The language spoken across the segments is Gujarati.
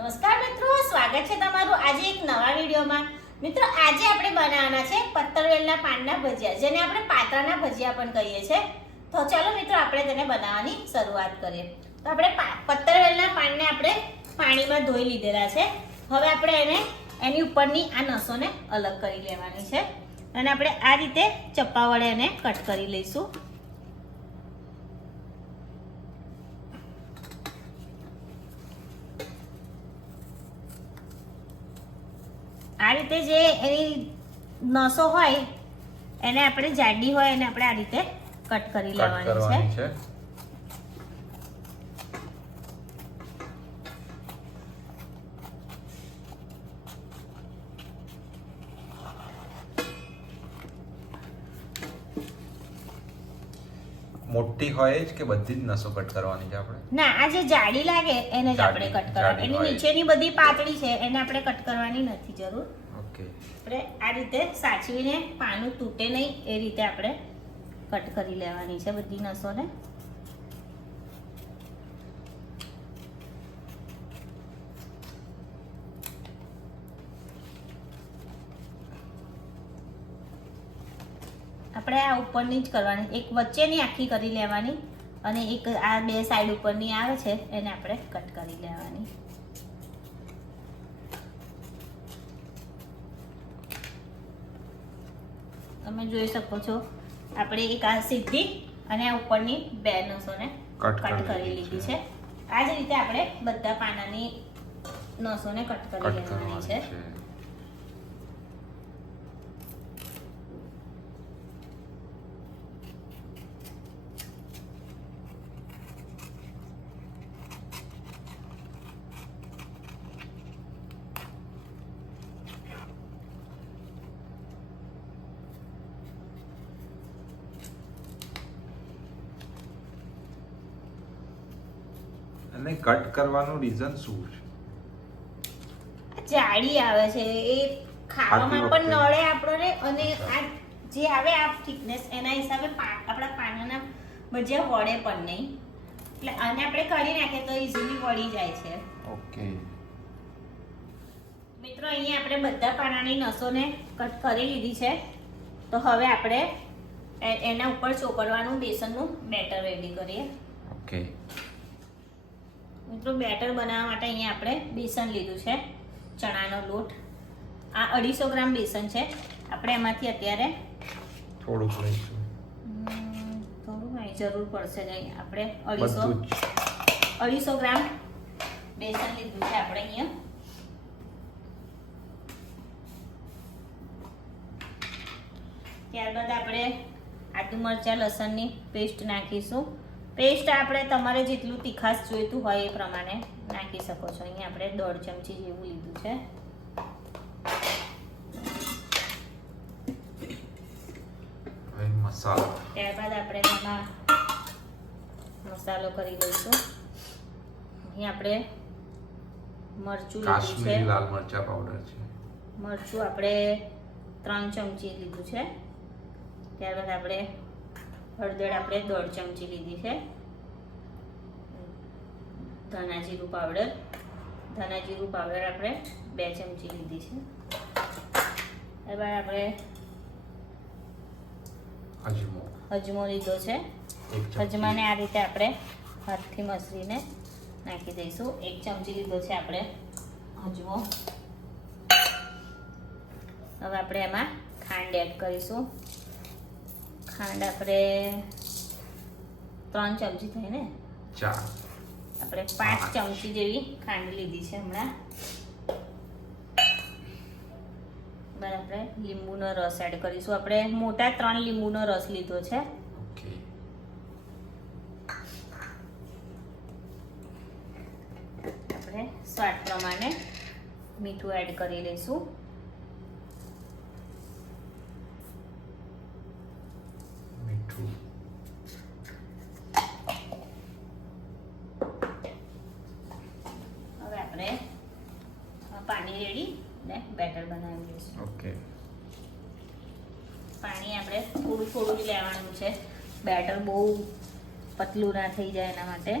નમસ્કાર મિત્રો, સ્વાગત છે તમારું આજે એક નવા વિડીયોમાં। મિત્રો આજે આપણે બનાવવાના છે પત્તરવેલના પાનના ભજીયા, જેને આપણે પાત્રાના ભજીયા પણ કહીએ છીએ। તો ચાલો મિત્રો આપણે તેને બનાવવાની શરૂઆત કરીએ। તો આપણે પત્તરવેલના પાનને આપણે પાણીમાં ધોઈ લીધેલા છે। હવે આપણે એની ઉપરની આ નસોને અલગ કરી લેવાની છે અને આપણે આ રીતે ચપ્પા વડે એને કટ કરી લઈશું। આ રીતે જે એની નસો હોય એને આપણે જાડી હોય એને આપણે આ રીતે કટ કરી લેવાની છે। મોટી હોય જ કે બધી જ નસો કટ કરવાની છે આપણે? ના, આ જે જાડી લાગે એને જ આપણે કટ કરવાની, એની નીચેની બધી પાતળી છે એને આપણે કટ કરવાની નથી જરૂર। ઓકે, આપણે આ રીતે સાચવીને પાનું તૂટે નહીં એ રીતે આપણે કટ કરી લેવાની છે બધી નસોને। આપણે આ ઉપરની જ કરવાની, એક વચ્ચેની આખી કરી લેવાની અને એક આ બે સાઈડ ઉપરની આવે છે એને આપણે કટ કરી લેવાની। તમે જોઈ શકો છો આપણે એક આ સીધી અને આ ઉપરની બે નસોને કટ કરી લીધી છે। આ જ રીતે આપણે બધા પાનાની નસોને કટ કરી લેવાની છે। અને કટ કરવાનું રીઝન શું છે? જાડી આવે છે એ ખાવામાં પણ નળે આપણને, અને આ જે આવે આ થિકનેસ એના હિસાબે આપણા પાનાના ભજીયા વળે પણ નહીં, એટલે આને આપણે કરી નાખીએ તો ઈઝીલી વળી જાય છે। ઓકે મિત્રો, અહીંયા આપણે બધા પાનાની નસોને કટ કરી લીધી છે। તો હવે આપણે એના ઉપર ચોપડવાનું બેસનનું બેટર રેડી કરીએ। ઓકે મિત્રો, બેટર બનાવવા માટે અહીંયા આપણે બેસન લીધું છે, ચણાનો લોટ। આ 250 ગ્રામ બેસન છે। આપણે એમાંથી અત્યારે થોડુંક લઈશું, થોડું નહીં જરૂર પડશે જ। આપણે 250 ગ્રામ બેસન લીધું છે આપણે અહીંયા। ત્યારબાદ આપણે આદુ મરચાં લસણની પેસ્ટ નાખીશું। પેસ્ટ આપણે તમારે જેટલું તીખાશ જોઈતું હોય એ પ્રમાણે નાખી શકો છો। અહીંયા આપણે 1.5 ચમચી જેવું લીધું છે। મસાલો, ત્યારબાદ આપણે એમાં મસાલો કરી લઈશું। અહીં આપણે મરચું લીધું છે, કાશ્મીરી લાલ મરચા પાવડર છે। મરચું આપણે 3 ચમચી લીધું છે। ત્યારબાદ આપણે હળદર આપણે 1.5 ચમચી લીધી છે। ધાણા જીરું પાવડર આપણે 2 ચમચી લીધી છે। ત્યારબાદ આપણે અજમો લીધો છે। અજમાને આ રીતે આપણે હાથથી મસળીને નાખી દઈશું। 1 ચમચી લીધો છે આપણે અજમો। હવે આપણે એમાં ખાંડ એડ કરીશું। ખાંડ આપણે 3 ચમચી થઈ ને, 4 આપણે 5 ચમચી જેવી ખાંડ લીધી છે હમણાં। બરાબર, આપણે લીંબુનો રસ એડ કરીશું। આપણે મોટા 3 લીંબુનો રસ લીધો છે। ઓકે, આપણે સ્વાદ પ્રમાણે મીઠું એડ કરી લઈશું। મીઠું, હવે આપણે પાણી રેડી ને બેટર બનાવી લઈશું। ઓકે, પાણી આપણે થોડું જ લેવાનું છે, બેટર બહુ પતલું ના થઈ જાય એના માટે।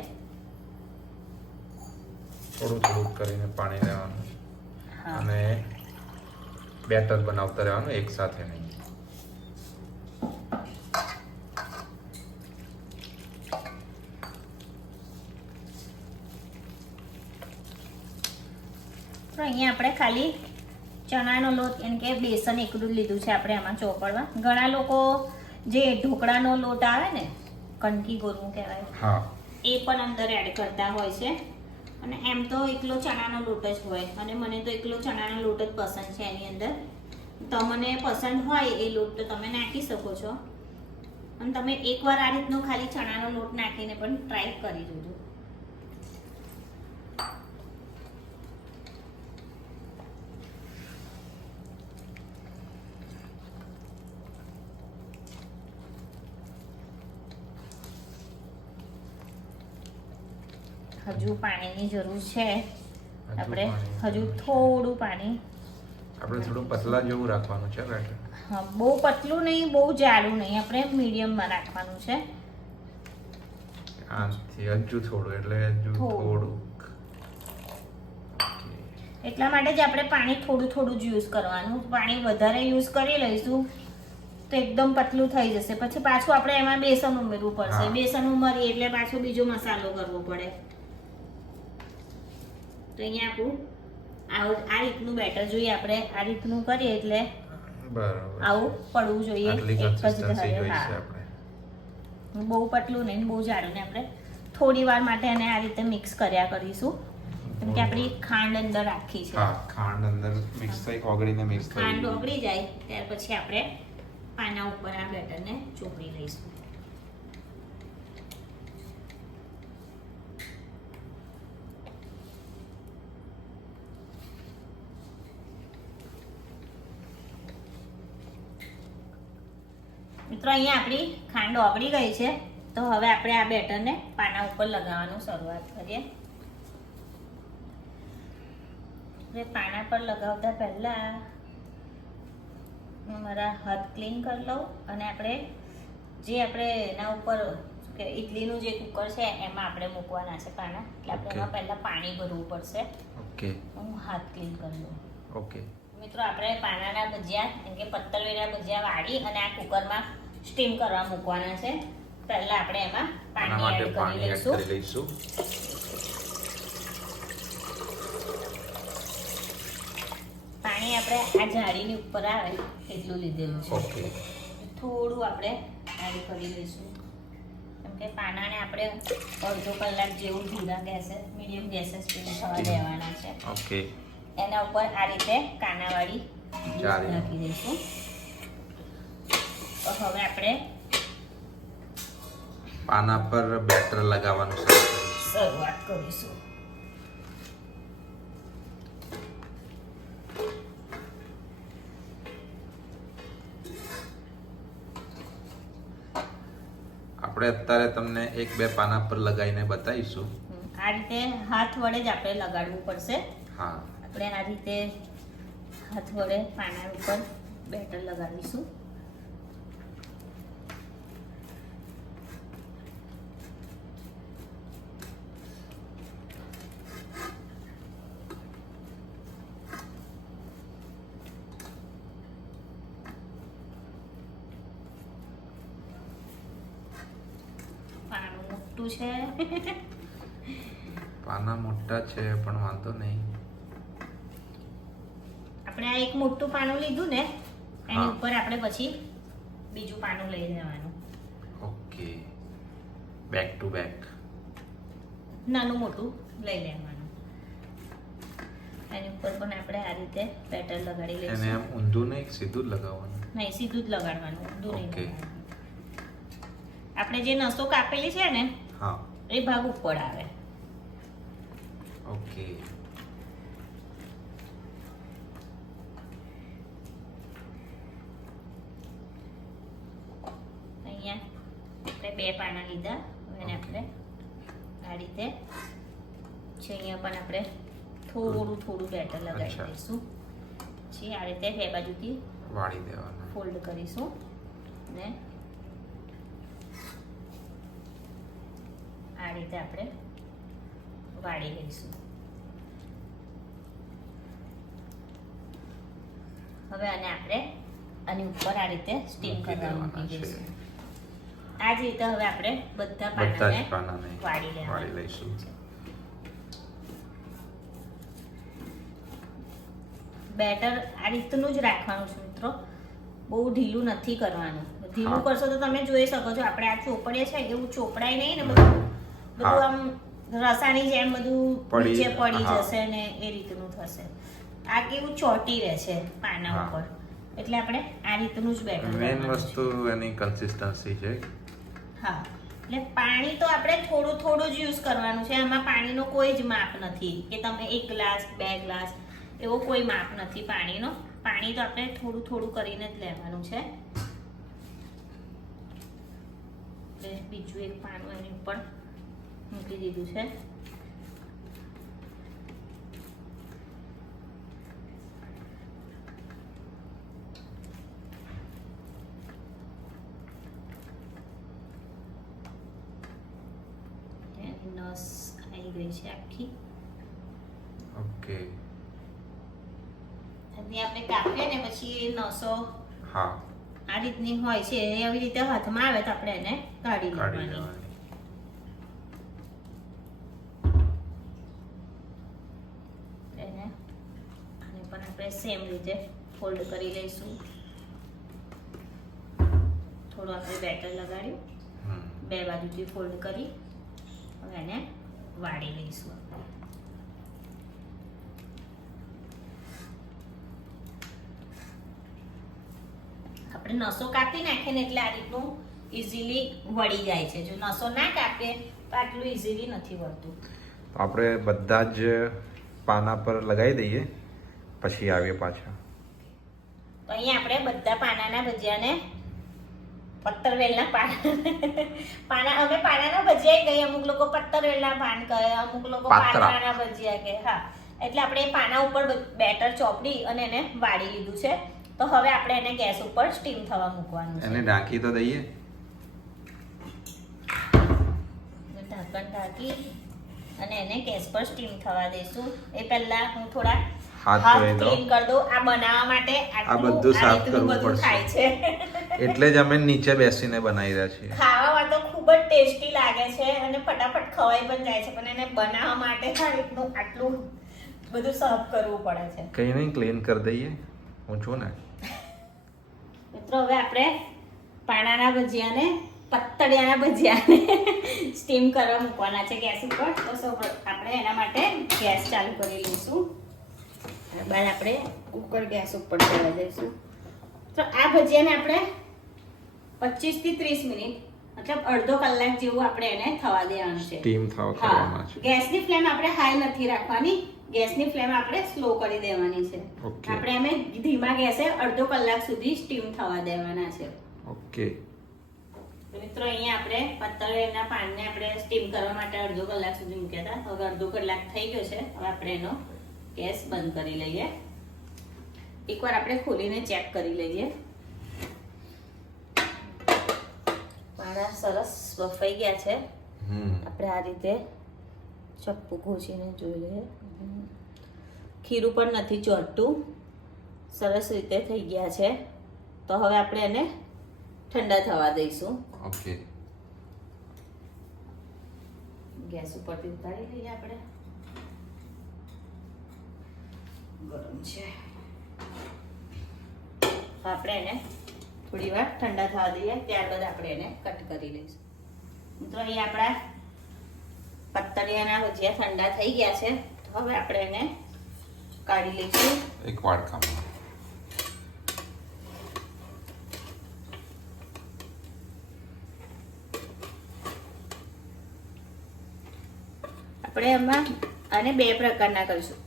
થોડું થોડું કરીને પાણી લેવાનું હા અને બેટર બનાવતા રહેવાનું એક સાથે નહીં. તો અહીંયા આપણે ખાલી ચણાનો લોટ એમ કે બેસન એકલું લીધું છે આપણે આમાં ચોપડવા. ઘણા લોકો જે ઢોકળાનો લોટ આવે ને કણકી ગોળનું કહેવાય હા એ પણ અંદર એડ કરતા હોય છે અને એમ તો એકલો ચણાનો લોટ જ હોય અને મને તો એકલો ચણાનો લોટ જ પસંદ છે એની અંદર. તમને પસંદ હોય એ લોટ તો તમે નાખી શકો છો અને તમે એકવાર આ રીતનો ખાલી ચણાનો લોટ નાખીને પણ ટ્રાય કરી જોજો. હજુ પાણીની જરૂર છે આપણે, હજુ થોડું પાણી. આપણે થોડું પતલા જેવું રાખવાનું છે બેટર. હા, બહુ પતલું નહીં બહુ જાડું નહીં, આપણે મીડિયમમાં રાખવાનું છે. આથી હજુ થોડું એટલે હજુ થોડુંક. એટલા માટે જ આપણે પાણી થોડું થોડું જ યુઝ કરવાનું. પાણી વધારે યુઝ કરી લઈશું તો એકદમ પતલું થઈ જશે, પછી પાછું આપણે એમાં બેસન ઉમેરવું પડશે. બેસન ઉમેરીએ એટલે પાછો બીજો મસાલો કરવો પડે. તો અહીંયા આપણું આ રીતનું બેટર જોઈએ, આપણે આ રીતનું કરીએ એટલે બરાબર આવું પડવું જોઈએ. આટલી એક જ કન્સિસ્ટન્સી ધારે. જોઈશે હા, આપણે. બહુ પતલું નહીં બહુ જાડું ને. આપણે થોડી વાર માટે એને આ રીતે મિક્સ કર્યા કરીશું કેમ કે આપણી ખાંડ અંદર રાખી છે. હા, ખાંડ અંદર મિક્સ થઈ ઓગળીને મિક્સ થઈ. ખાંડ ઓગળી જાય ત્યાર પછી આપણે પાના ઉપર આ બેટરને ચોપડી લઈશું. મિત્રો અહીંયા આપણી ખાંડ ઓગળી ગઈ છે તો હવે આપણે આ બેટરને પાના ઉપર લગાવવાનું શરૂઆત કરીએ. આપણે પાના પર લગાવતા પહેલા હું મારા હાથ ક્લીન કરી લઉં અને આપણે એના ઉપર કે ઇડલીનું જે કુકર છે એમાં આપણે મૂકવાના છે પાના, એટલે આપણે એમાં પહેલા પાણી ભરવું પડશે. ઓકે, હું હાથ ક્લીન કરી લઉં. ઓકે મિત્રો આપણે પાનાના ભજીયા એટલે કે પત્તલવેના ભજીયા વાળી અને આ કુકરમાં સ્ટીમ કરવા મૂકવાના છે. પહેલા આપણે એમાં પાણી એડ કરી લઈશું. પાણી આપણે આ જાળીની ઉપર આવે એટલું લીધેલું છે. ઓકે, થોડું આપણે એડ કરી લઈશું કેમ કે પાનાને આપણે અડધો કલાક જેવું ધીરા ગેસે મીડિયમ ગેસે સ્ટીમ થવા દેવાના છે. ઓકે, એના ઉપર આ રીતે કાનાવાળી જાળી નાખી દઈશું. તો હવે આપણે પાના પર બેટર લગાવવાનું શરૂઆત કરીશું. આપણે અત્યારે તમને એક બે પાના પર લગાવીને બતાવીશું. આ રીતે હાથ વડે જ આપણે લગાડવું પડશે. હા, આપણે આ રીતે હાથ વડે પાના ઉપર બેટર લગાવીશું. પાનું મોટું છે. પાના મોટા છે પણ વાંધો નહીં. આપણે આ એક મોટું પાનું લીધું ને એની હા. ઉપર આપણે પછી બીજું પાનું લઈ લેવાનું. Okay, back to back. નાનું મોટું લઈ લેવાનું. એની ઉપર પણ આપણે આ રીતે બેટર લગાડી એને લઈશું. આમ ઊંધું નહીં, સીધું જ લગાવવાનું. નહીં, સીધું જ લગાડવાનું, ઊંધું નહીં ઓકે. લગાડવાનું. આપણે જે નસો કાપેલી છે ને હા, એ ભાગ ઉપર આવે. ઓકે. અહીંયા આપણે બે પાના લીધા. હવે એને આપણે આ રીતે છે અહીંયા પણ આપણે થોડું બેટર લગાડી અચ્છા. દઈશું. પછી આ રીતે બે બાજુથી વાળી દેવાનું. ફોલ્ડ કરીશું ને આ રીતે આપણે વાળી લઈશું. હવે આને આપણે આની ઉપર આ રીતે સ્ટીમ મૂકી કરવા દેવાના મૂકી છે. દઈશું. આ જ રીતે હવે આપણે બધા બધા જ પાનાને પાનાને વાળી લેવાના વાળી લઈશું. બેટર આ રીતનું જ રાખવાનું છે મિત્રો, બહુ ઢીલું નથી કરવાનું. ઢીલું હા. કરશો તો તમે જોઈ શકો છો આપણે આ ચોપડે છે એવું ચોપડાય નહીં ને બધું હા. આમ રસાની જેમ બધું પડી- નીચે પડી હા. જશે ને એ રીતનું થશે. આ કેવું ચોટી રહે છે પાના હા. ઉપર, એટલે આપણે આ રીતનું જ બેટર મેન વસ્તુ એની કન્સિસ્ટન્સી છે. હા, એટલે પાણી તો આપણે થોડું થોડું જ યુઝ કરવાનું છે. આમાં પાણીનો કોઈ જ માપ નથી કે તમે 1 ગ્લાસ 2 ગ્લાસ એવો કોઈ માપ નથી પાણીનો. પાણી તો આપણે થોડું થોડું કરીને જ લેવાનું છે. એટલે બીજું એક પાનું એની ઉપર મૂકી દીધું છે. નસ આવી ગઈ છે આખી. ઓકે. અને આપણે કાપીએ ને પછી એ નસો હા, આ રીતની હોય છે, એવી રીતે હાથમાં આવે તો આપણે એને કાઢી કાઢી લેવાની. લેવાની. એને આને પણ આપણે સેમ રીતે ફોલ્ડ કરી લઈશું. થોડું આપણે બેટર લગાડ્યું, હમ. બે બાજુથી ફોલ્ડ કરી હવે એને વાળી લઈશું. આપણે નસો કાપી નાખીએ ને એટલે આ રીતનું ઇઝીલી વળી જાય છે. જો નસો ના કાપીએ તો આટલું ઇઝીલી નથી વળતું. તો આપણે બધા જ પાના પર લગાવી દઈએ, પછી આવીએ પાછા. તો અહીંયા આપણે બધા પાનાના ભજીયાને પત્તરવેલના પાના અમે પાનાના ભજીયા કહીએ, અમુક લોકો પત્તરવેલના પાન કહે, અમુક લોકો પાત્રા. પાત્રાના ભજીયા કહે. હા, એટલે આપણે એ પાના ઉપર બેટર ચોપડી અને એને વાળી લીધું છે. તો હવે આપણે એને ગેસ ઉપર સ્ટીમ થવા મૂકવાનું છે. એને ઢાંકી તો દઈએ. ઢાંકણ ઢાંકી અને એને ગેસ પર સ્ટીમ થવા દઈશું. એ પહેલા હું થોડા હાથ હાથ ધોઈ દો. ક્લીન કરી દઉં. આ બનાવવા માટે આટલું બધું સાફ રીતનું કરવું બધું પડશે. થાય છે. એટલે જ અમે નીચે બેસીને બનાવી રહ્યા છીએ. ખાવામાં તો ખૂબ જ ટેસ્ટી લાગે છે અને ફટાફટ ખવાઈ પણ જાય છે, પણ એને બનાવવા માટે આ રીતનું આટલું બધું સાફ કરવું પડે છે. કઈ નહીં, ક્લીન કરી દઈએ. હું છું ને. મિત્રો હવે આપણે પાણાના ભજીયાને પત્તળિયાના ભજીયાને સ્ટીમ કરવા મૂકવાના છે ગેસ ઉપર. તો સૌ આપણે એના માટે ગેસ ચાલુ કરી લઈશું. ત્યારબાદ આપણે કુકર ગેસ ઉપર ચડાવી દઈશું. તો આ ભજીયાને આપણે 25 થી 30 મિનિટ મતલબ અડધો કલાક જેવું આપણે એને થવા દેવાનું છે. સ્ટીમ થવા હા, કરવાના છે. ગેસની ફ્લેમ આપણે હાઈ નથી રાખવાની, ગેસની ફ્લેમ આપણે સ્લો કરી દેવાની છે. Okay. આપણે અમે ધીમા ગેસે અડધો કલાક સુધી સ્ટીમ થવા દેવાના છે. ઓકે. તો મિત્રો અહીંયા આપણે પત્તળના પાનને આપણે સ્ટીમ કરવા માટે અડધો કલાક સુધી મૂક્યા હતા. હવે અડધો કલાક થઈ ગયો છે. હવે આપણે એનો ગેસ બંધ કરી લઈએ. એકવાર આપણે ખોલીને ચેક કરી લઈએ. પાણા સરસ બફાઈ ગયા છે. આપણે આ રીતે ચપ્પુ ઘોસીને જોઈ લઈએ. ખીરું પણ નથી ચોટતું, સરસ રીતે થઈ ગયા છે. તો હવે આપણે એને ઠંડા થવા દઈશું. ઓકે. ગેસ ઉપરથી ઉતારી લઈએ આપણે. ગરમ છે. તો આપણે એને થોડી વાર ઠંડા થવા દઈએ, ત્યારબાદ આપણે એને કટ કરી લઈશું. મિત્રો અહીં આપણા પત્તળિયાના ભજીયા ઠંડા થઈ ગયા છે. તો હવે આપણે એને કાઢી લઈશું. એક વાડકામાં. આપણે એમાં આને બે પ્રકારના કરીશું,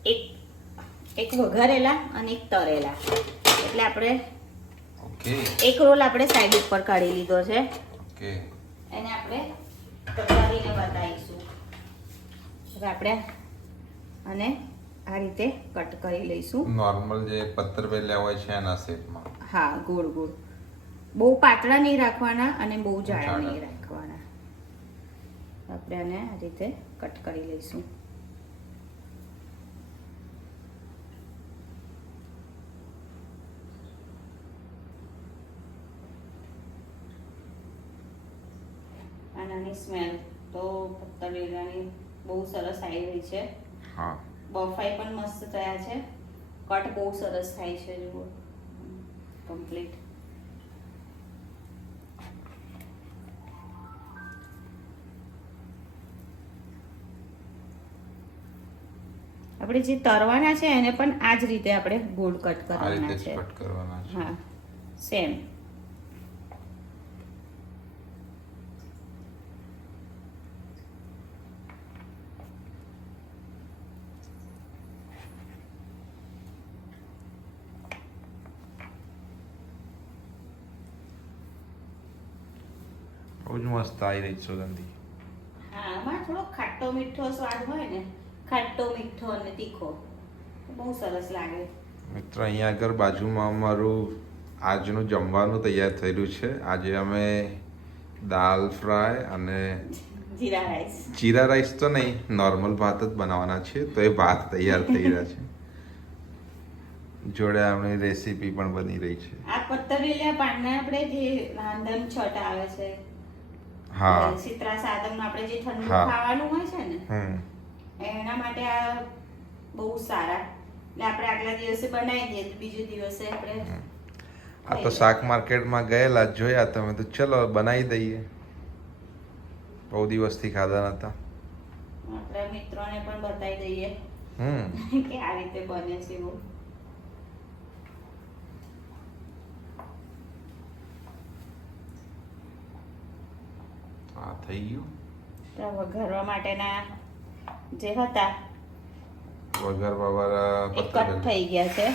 એક વઘારેલા અને એક તળેલા. એટલે આપણે ઓકે. એક રોલ આપણે સાઈડ ઉપર કાઢી લીધો છે. ઓકે. એને આપણે વઘારીને બતાવીશું. હવે આપણે આને આ રીતે કટ કરી લઈશું. નોર્મલ જે પત્તર વેલ્યા હોય છે એના શેપમાં. હા, ગોળ ગોળ. બહુ પાતળા નહીં રાખવાના અને બહુ જાડા જાડા. નહીં રાખવાના. આપણે આને આ રીતે કટ કરી લઈશું. આનાની સ્મેલ તો પત્તરવેલાની બહુ સરસ આવી રહી છે. હા, બફાઈ પણ મસ્ત થયા છે. કટ બહુ સરસ થાય છે. જુઓ કમ્પ્લીટ. આપણે જે તરવાના છે એને પણ આ જ રીતે આપણે ગોળ કટ આ રીતે કરવાના જ છે. કટ કરવાના છે. હા, સેમ. બહુ જ મસ્ત આવી રહી છે સુગંધી. હા, આમાં થોડો ખાટો મીઠો સ્વાદ હોય ને, ખાટો મીઠો અને તીખો, બહુ સરસ લાગે. મિત્રો અહીંયા આગળ બાજુમાં અમારું આજનું જમવાનું તૈયાર થયેલું છે. આજે અમે દાલ ફ્રાય અને જીરા રાઈસ. જીરા રાઈસ તો નહીં, નોર્મલ ભાત જ બનાવવાના છે. તો એ ભાત તૈયાર થઈ રહ્યા છે. જોડે આપણી રેસીપી પણ બની રહી છે. આ પત્તરવેલિયા પાનના આપણે જે રાંધણ છઠ આવે છે, હા, શીતળા સાતમનું આપણે જે ઠંડુ હા. ખાવાનું હોય છે ને, હમ એના માટે આ બહુ સારા. એટલે આપણે આગલા દિવસે બનાવી દઈએ તો બીજે દિવસે આપણે આ તો શાક માર્કેટમાં ગયેલા જોયા તમે તો ચલો બનાવી દઈએ. બહુ દિવસથી ખાધા નતા. આપણા મિત્રોને પણ બતાવી દઈએ કે આ રીતે બને છે એવું. આ થઈ ગયું. તો વઘારવા માટેના જે હતા વઘાર બાબા એ કટ થઈ ગયા છે.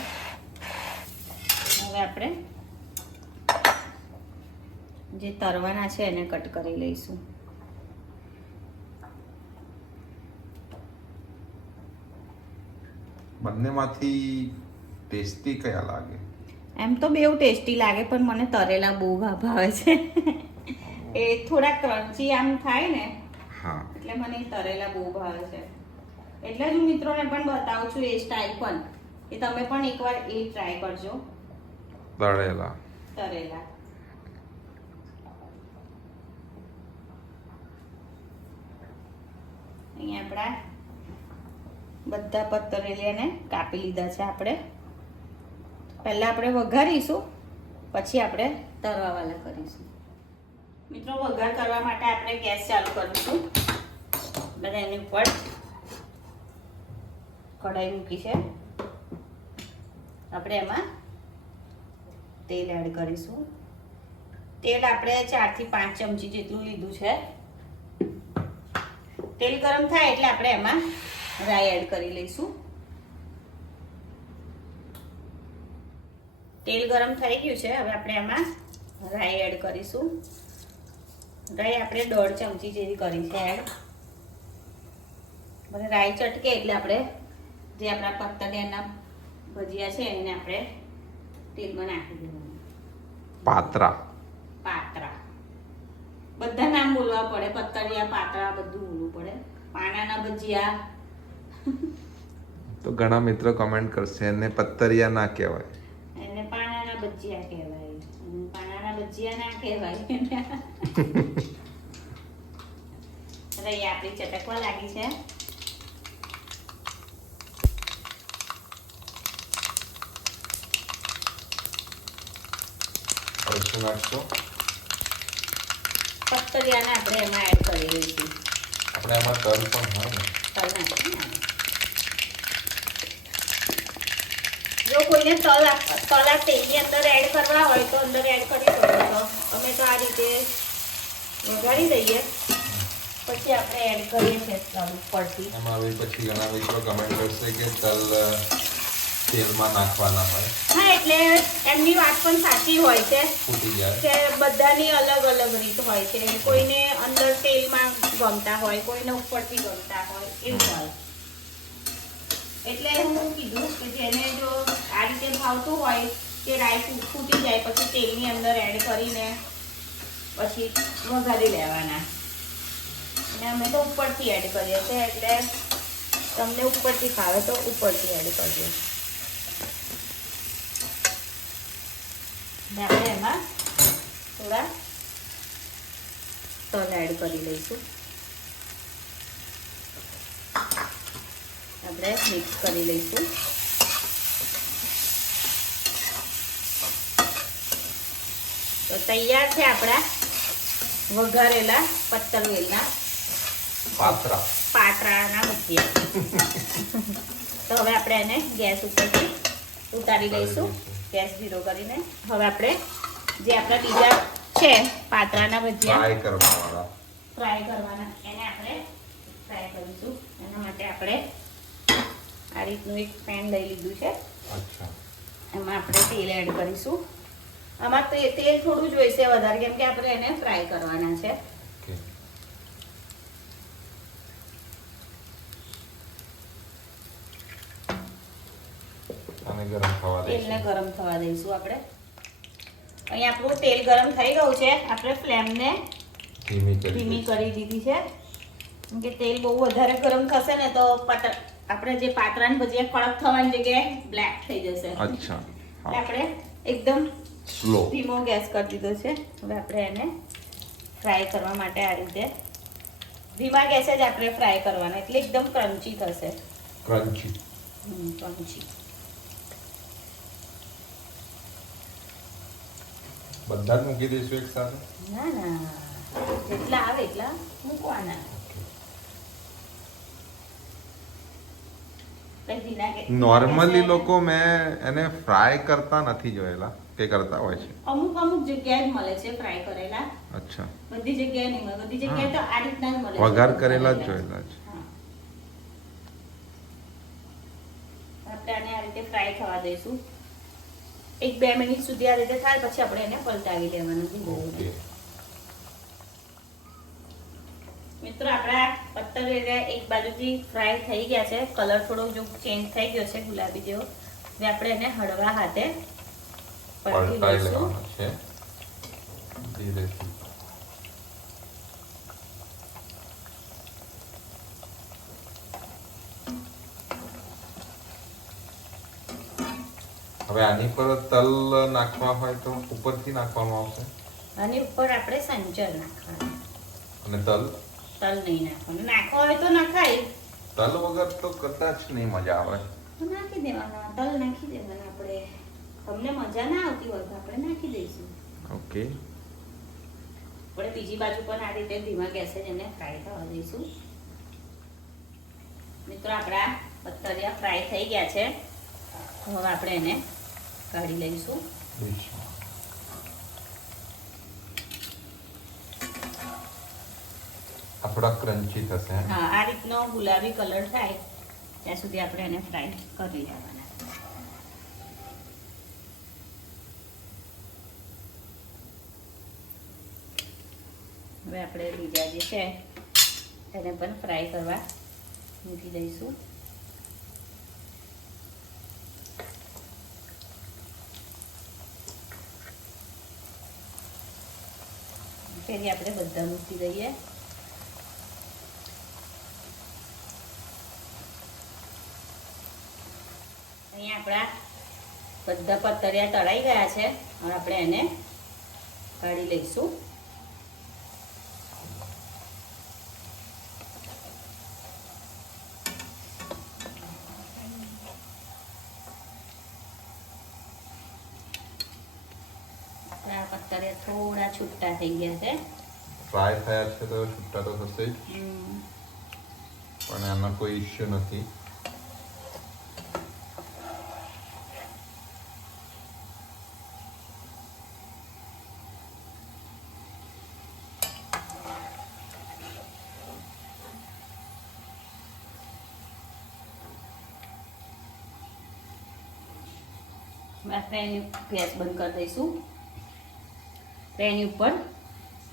હવે આપણે જે તરવાના છે એને કટ કરી લઈશું. બંનેમાંથી ટેસ્ટી કયા લાગે? એમ તો બેવ ટેસ્ટી લાગે, પણ મને તરેલા બહુ ભાવે છે. એ થોડા ક્રન્ચી આમ થાય ને, હા, એટલે મને તરેલા બહુ ભાવે છે. એટલે જ હું મિત્રોને પણ બતાવું છું એ સ્ટાઈલ પણ, કે તમે પણ એકવાર એ ટ્રાય કરજો. તળેલા. તરેલા. અહીંયા આપણા બધા પત્તરેલિયાને કાપી લીધા છે આપણે. પહેલા આપણે વઘારીશું, પછી આપણે તરવાવાળા કરીશું. મિત્રો, વઘાર કરવા માટે આપણે ગેસ ચાલુ કરીશું. બધા એની ઉપર કઢાઈ મૂકી છે. આપણે એમાં તેલ એડ કરીશું. તેલ આપણે 4 થી 5 ચમચી જેટલું લીધું છે. તેલ ગરમ થાય એટલે આપણે એમાં રાઈ એડ કરી લઈશું. તેલ ગરમ થઈ ગયું છે. હવે આપણે એમાં રાઈ એડ કરીશું. રાઈ આપણે 1.5 ચમચી જેવી કરી છે એડ. મને રાઈ ચટકે એટલે આપણે જે આપણા પત્તરિયાના ભજીયા છે એને આપણે તેલમાં નાખી દેવાનું. પાત્રા. પાત્રા બધા નામ બોલવા પડે. પત્તરિયા, પાત્રા બધું બોલવું પડે. પાનાના ભજીયા. તો ઘણા મિત્રો કમેન્ટ કરશે એને પત્તરિયા ના કહેવાય. એને પાનાના ભજીયા કહેવાય. પાનાના ભજીયા ના કહેવાય. રહી આપણી ચટકવા લાગી છે. હવે શું નાખશો? પત્તરિયાને આપણે એમાં એડ કરી દઈશું. આપણે આમાં તલ પણ હોય ને? તલ નાખીશું. જો કોઈને તલ આ તેલની અંદર એડ કરવા હોય તો અંદર એડ કરી શકો છો. અમે તો આ રીતે વઘારી દઈએ, પછી આપણે એડ કરીએ છીએ તલ ઉપરથી. એમાં હવે પછી ઘણા મિત્રો કમેન્ટ કરશે કે તલ તેલમાં નાખવાના હોય. હા, એટલે એમની વાત પણ સાચી હોય છે ફૂટી જાય. કે બધાની અલગ અલગ રીત હોય છે. કોઈને અંદર તેલમાં ગમતા હોય, કોઈને ઉપરથી ગમતા હોય, એવું હોય. એટલે હું કીધું કે જેને જો આ રીતે ભાવતું હોય કે રાઈ ફૂટી જાય પછી તેલની અંદર એડ કરીને પછી વઘારી લેવાના. અને અમે તો ઉપરથી એડ કરીએ છીએ, એટલે તમને ઉપરથી ખાવે તો ઉપરથી એડ કરજો. આપણે એમાં થોડા તલ એડ કરી લઈશું. આપણે મિક્સ કરી લઈશું. તો તૈયાર છે આપણા વઘારેલા પત્તરવેલના પાતરાના ભજીયા. તો હવે આપણે એને ગેસ ઉપરથી ઉતારી લઈશું, ગેસ ધીરો કરીને. હવે આપણે જે આપણા બીજા છે પાતરાના ભજીયા ફ્રાય કરવાના, એને આપણે ફ્રાય કરીશું. એના માટે આપણે આ રીતનું એક પેન લઈ લીધું છે. એમાં આપણે તેલ એડ કરીશું. આમાં તો તેલ થોડું જોઈશે વધારે, કેમ કે આપણે એને ફ્રાય કરવાના છે. તેલને ગરમ થવા દઈશું આપણે. અહીં આપણું તેલ ગરમ થઈ ગયું છે. આપણે ફ્લેમને ધીમી કરી દીધી છે, કેમ કે તેલ બહુ વધારે ગરમ થશે ને તો આપણે જે પાતરાની ભજીયા કડક થવાની જગ્યાએ બ્લેક થઈ જશે. એટલે આપણે એકદમ સ્લો ધીમો ગેસ કરી દીધો છે. હવે આપણે એને ફ્રાય કરવા માટે આ રીતે ધીમા ગેસે જ આપણે ફ્રાય કરવાના, એટલે એકદમ ક્રન્ચી થશે. ક્રન્ચી. બધા જ મૂકી દઈશું એક સાથે? ના, જેટલા આવે એટલા મૂકવાના. નોર્મલી લોકો મેં એને ફ્રાય કરતા નથી જોયેલા, કે કરતા હોય છે? અમુક જગ્યાએ જ મળે છે ફ્રાય કરેલા. અચ્છા. બધી જગ્યાએ નહીં મળે. બધી જગ્યાએ તો આ રીતના જ મળે છે. વઘાર કરેલા જ જોયેલા છે. આપણે આને આ રીતે ફ્રાય થવા દઈશું. 1-2 મિનિટ સુધી આ રીતે થાય, પછી આપણે એને પલટાવી લેવાનું. મિત્રો આપણા પત્તરવેલા એક બાજુથી ફ્રાય થઈ ગયા છે. કલર થોડો જો ચેન્જ થઈ ગયો છે, ગુલાબી જેવો. હવે આપણે એને હળવા હાથે પલટી લઈશું. હવે આની પર તલ નાખવા હોય તો ઉપરથી નાખવામાં આવશે? આની ઉપર આપણે સંચર નાખવાનું. અને તલ નહીં નાખવાનું. નાખવા હોય તો નખાય. તલ વગર તો કદાચ નહીં મજા આવે. નાખી દેવાના, તલ નાખી દેવાના. આપણે તમને મજા ના આવતી હોય તો આપણે નાખી દઈશું. ઓકે. આપણે બીજી બાજુ પણ આ રીતે ધીમા ગેસે જ એને ફ્રાય થવા દઈશું. મિત્રો આપણા પત્તરિયા ફ્રાય થઈ ગયા છે. હવે આપણે એને કાઢી લઈશું. થોડા ક્રન્ચી થશે. હા, આ રીતનો ગુલાબી કલર થાય ત્યાં સુધી આપણે એને ફ્રાય કરી લેવાના. હવે આપણે બીજા જે છે એને પણ ફ્રાય કરવા મૂકી દઈશું. ફરી આપણે બધા મૂકી દઈએ. અહીંયા આપણા બધા પત્તરિયા તળાઈ ગયા છે. હવે આપણે એને કાઢી લઈશું. પત્તરિયા થોડા છૂટા થઈ ગયા છે. ફ્રાય થયા છે તો છૂટા તો થશે જ, પણ આનો કોઈ ઇશ્યુ નથી. આપણે એની ગેસ બંધ કરી દઈશું. એની ઉપર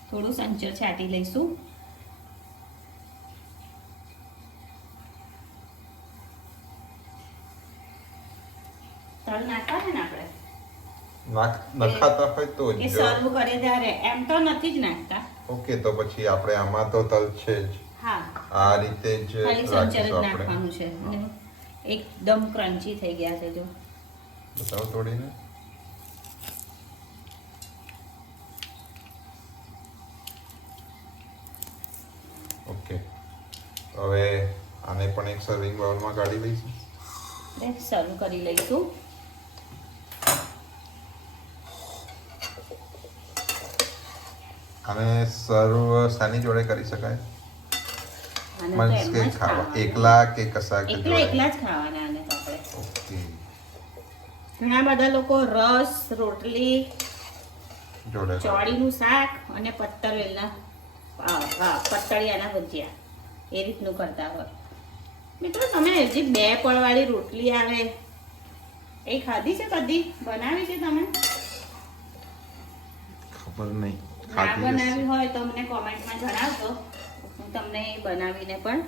થોડું સંચર છાંટી લઈશું. તલ નાખવા છે ને આપણે નખાતા હોય તો એ સર્વ કરે ત્યારે, એમ તો નથી જ નાખતા. ઓકે, તો પછી આપણે આમાં તો તલ છે જ. હા, આ રીતે જ સંચર જ નાખવાનું છે. એકદમ ક્રન્ચી થઈ ગયા છે. જો બતાવો તોડીને. હવે આને પણ એક સર્વિંગ બાઉલમાં કાઢી લઈશું. સર્વ કરી લઈશું. અને સર્વ સાની જોડે કરી શકાય? આને તો મીન્સ એમ કે જ ખાવા ખાવાના. એકલા કે કશાક એકલા જોડે? એકલા જ ખાવાના આને તો આપણે. ઓકે. ઘણા બધા લોકો રસ, રોટલી, જોડે ચોળીનું શાક અને પત્તરવેલના પતળિયાના ભજીયા એ રીતનું કરતા હોય. મિત્રો તમે જે 2 પળવાળી રોટલી આવે એ ખાધી છે કદી? બનાવી છે તમે? ખબર નહીં. ના ખાધી હશે. બનાવી હોય તો મને કોમેન્ટમાં જણાવજો. હું તમને એ બનાવીને પણ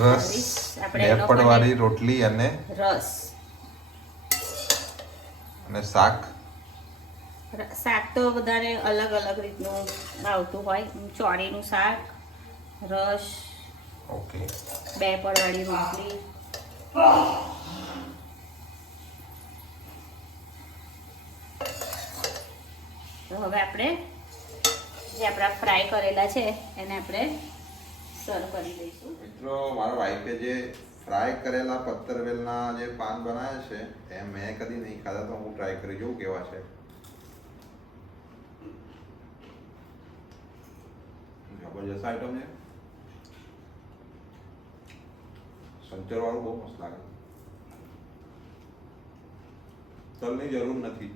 રસ, બતાવીશ. આપણે એનો પણ બેપડવાળી રોટલી અને રસ, શાક. શાક તો બધાને અલગ અલગ રીતનું ભાવતું હોય. ચોળીનું શાક, રસ, ઓકે. 2 પળવાળી રોટલી. તો હવે આપણે જે આપણા ફ્રાય કરેલા છે એને આપણે સર્વ કરી દઈશું. મિત્રો, મારા વાઈફે જે ફ્રાય કરેલા પત્તરવેલના જે પાન બનાવ્યા છે એ મેં કદી નહીં ખાધા, તો હું ટ્રાય કરી જોઉં કેવા છે. જબરજસ્ત આઈટમ છે. સંચર વાળું બહુ મસ્ત લાગે. તલની જરૂર નથી.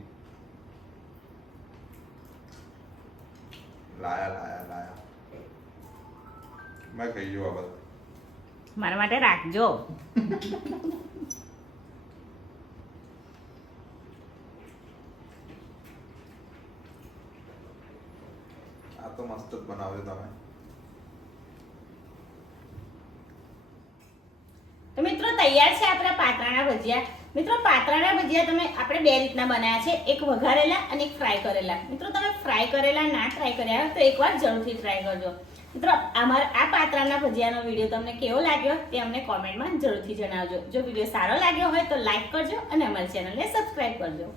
લાયા મેં કહી જો આ બધા. મારા માટે રાખજો. આ તો મસ્ત જ બનાવ્યો તમે. તો મિત્રો તૈયાર છે આપણા પાત્રાના ભજીયા. મિત્રો પાત્રાના ભજીયા આપણે 2 રીતના બનાવ્યા છે, એક વઘારેલા અને એક ફ્રાય કરેલા. મિત્રો તમે ફ્રાય કરેલા ના ટ્રાય કર્યા હોય તો એકવાર જરૂરથી ટ્રાય કરજો. મિત્રો આ પાત્રાના ભજીયાનો વિડીયો તમને કેવો લાગ્યો તે અમને કોમેન્ટમાં જરૂરથી જણાવજો. જો વિડીયો સારો લાગ્યો હોય તો લાઈક કરજો અને અમારી ચેનલને સબસ્ક્રાઇબ કરજો.